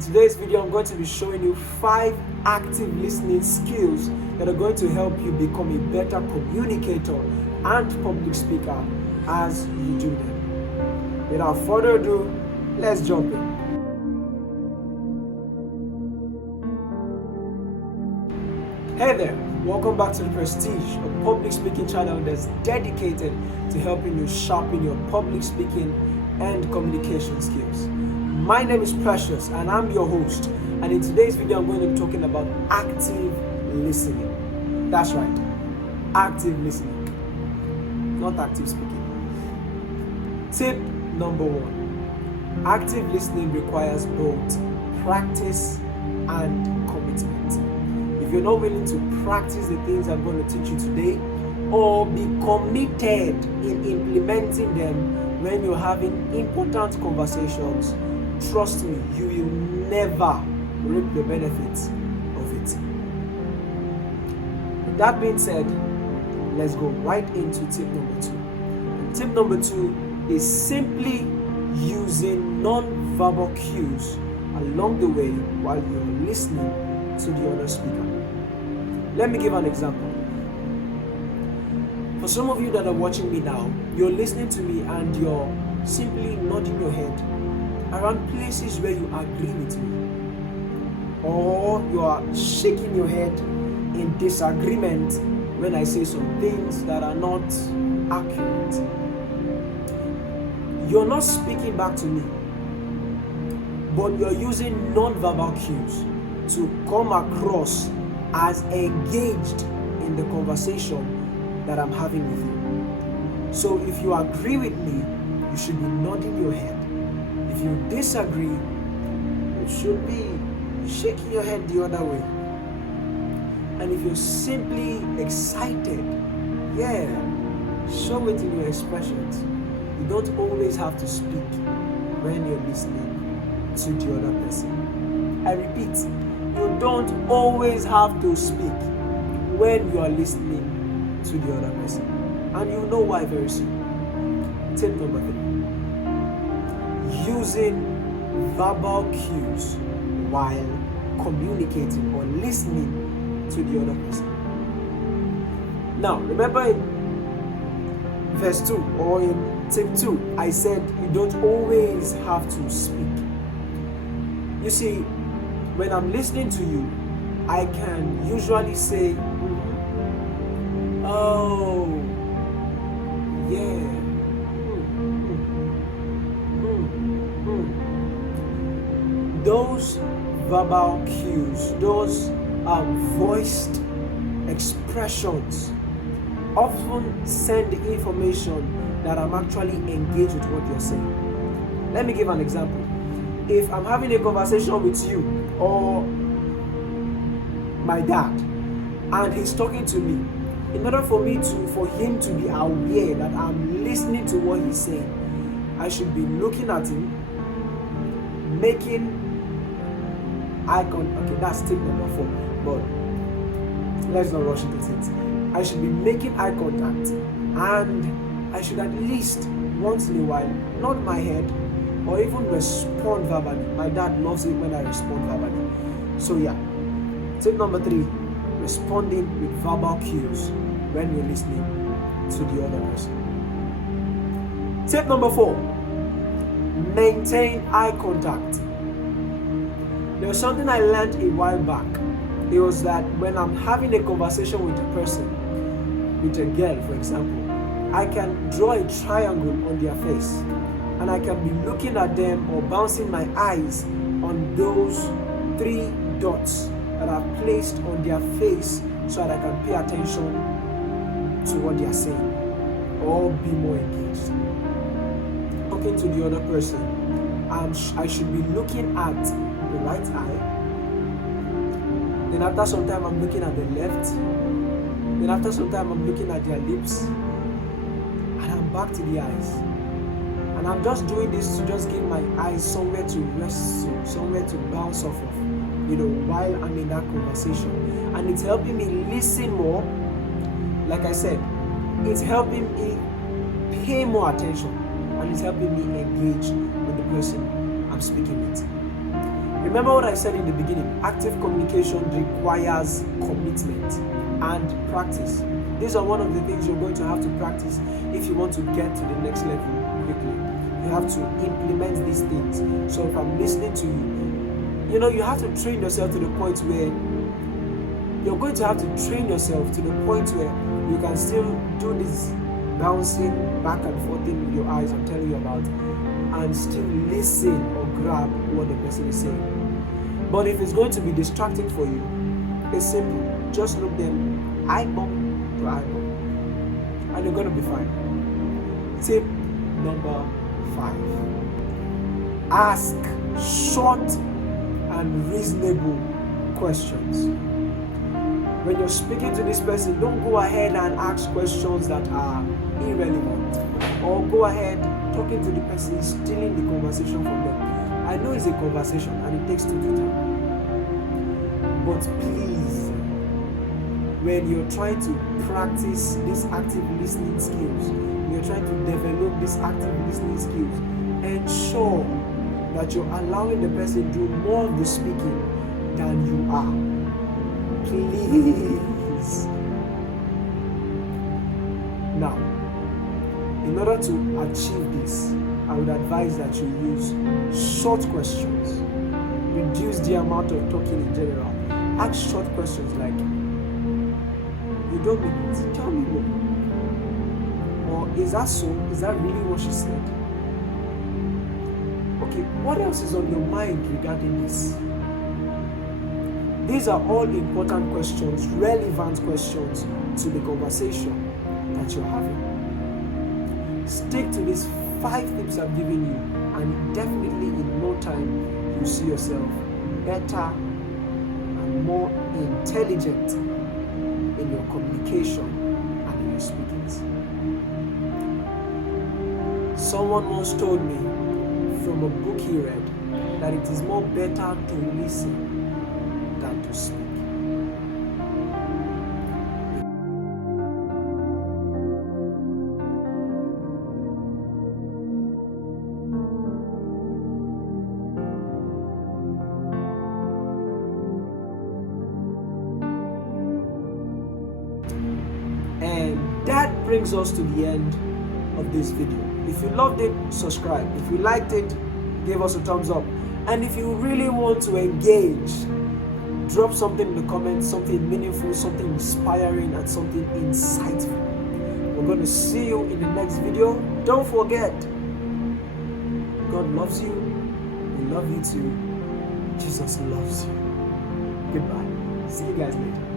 in today's video, I'm going to be showing you 5 active listening skills that are going to help you become a better communicator and public speaker as you do them. Without further ado, let's jump in. Hey there, welcome back to The Prestige, a public speaking channel that's dedicated to helping you sharpen your public speaking and communication skills. My name is Precious and I'm your host, and in today's video I'm going to be talking about active listening. That's right, active listening, not active speaking. Tip number 1. Active listening requires both practice and commitment. If you're not willing to practice the things I'm going to teach you today, or be committed in implementing them when you're having important conversations, trust me, you will never reap the benefits of it. With that being said, let's go right into tip number 2. And tip number 2 is simply using non-verbal cues along the way while you're listening to the other speaker. Let me give an example. For some of you that are watching me now, you're listening to me and you're simply nodding your head around places where you agree with me, or you are shaking your head in disagreement when I say some things that are not accurate. You're not speaking back to me, but you're using non-verbal cues to come across as engaged in the conversation that I'm having with you. So if you agree with me, you should be nodding your head. If you disagree, you should be shaking your head the other way. And if you're simply excited, show it in your expressions. You don't always have to speak when you're listening to the other person. I repeat, you don't always have to speak when you are listening to the other person. And you'll know why very soon. Tip number 3. Using verbal cues while communicating or listening to the other person. Now, remember in verse 2 or in tip 2, I said you don't always have to speak. You see, when I'm listening to you, I can usually say, oh, yeah. Those verbal cues, those voiced expressions often send the information that I'm actually engaged with what you're saying. Let me give an example. If I'm having a conversation with you or my dad and he's talking to me, in order for him to be aware that I'm listening to what he's saying, I should be looking at him, making eye contact. Okay, that's tip number 4, but let's not rush into it. I should be making eye contact, and I should at least once in a while nod my head or even respond verbally. My dad loves it when I respond verbally. So tip number 3, responding with verbal cues when you're listening to the other person. Tip number 4, maintain eye contact. There was something I learned a while back. It was that when I'm having a conversation with a person, with a girl for example, I can draw a triangle on their face and I can be looking at them or bouncing my eyes on those 3 dots that are placed on their face so that I can pay attention to what they are saying or be more engaged. Talking to the other person, I should be looking at the right eye. Then after some time I'm looking at the left. Then after some time I'm looking at their lips. And I'm back to the eyes. And I'm just doing this to just give my eyes somewhere to rest, somewhere to bounce off of, while I'm in that conversation. And it's helping me listen more. Like I said, it's helping me pay more attention. And it's helping me engage with the person I'm speaking with. Remember what I said in the beginning, active communication requires commitment and practice. These are one of the things you're going to have to practice if you want to get to the next level quickly. You have to implement these things. So if I'm listening to you, you have to train yourself to the point where you're going to have to train yourself to the point where you can still do this bouncing back and forth thing with your eyes I'm telling you about, and still listen or grab what the person is saying. But if it's going to be distracting for you, it's simple. Just look them eyeball to eyeball, and you're going to be fine. Tip number 5. Ask short and reasonable questions. When you're speaking to this person, don't go ahead and ask questions that are irrelevant, or go ahead talking to the person, stealing the conversation from them. I know it's a conversation and it takes two to tango, but please, when you're trying to practice these active listening skills, when you're trying to develop these active listening skills, ensure that you're allowing the person do more of the speaking than you are. Please. Now, in order to achieve this, I would advise that you use short questions. Reduce the amount of talking in general. Ask short questions like, you don't mean it, tell me more. Or, is that so? Is that really what she said? Okay, what else is on your mind regarding this? These are all important questions, relevant questions to the conversation that you're having. Stick to these 5 tips I've given you, and definitely in no time you'll see yourself better and more intelligent in your communication and in your speakings. Someone once told me from a book he read that it is more better to listen than to speak. And that brings us to the end of this video. If you loved it, subscribe. If you liked it, give us a thumbs up. And if you really want to engage, drop something in the comments, something meaningful, something inspiring, and something insightful. We're going to see you in the next video. Don't forget, God loves you. We love you too. Jesus loves you. Goodbye. See you guys later.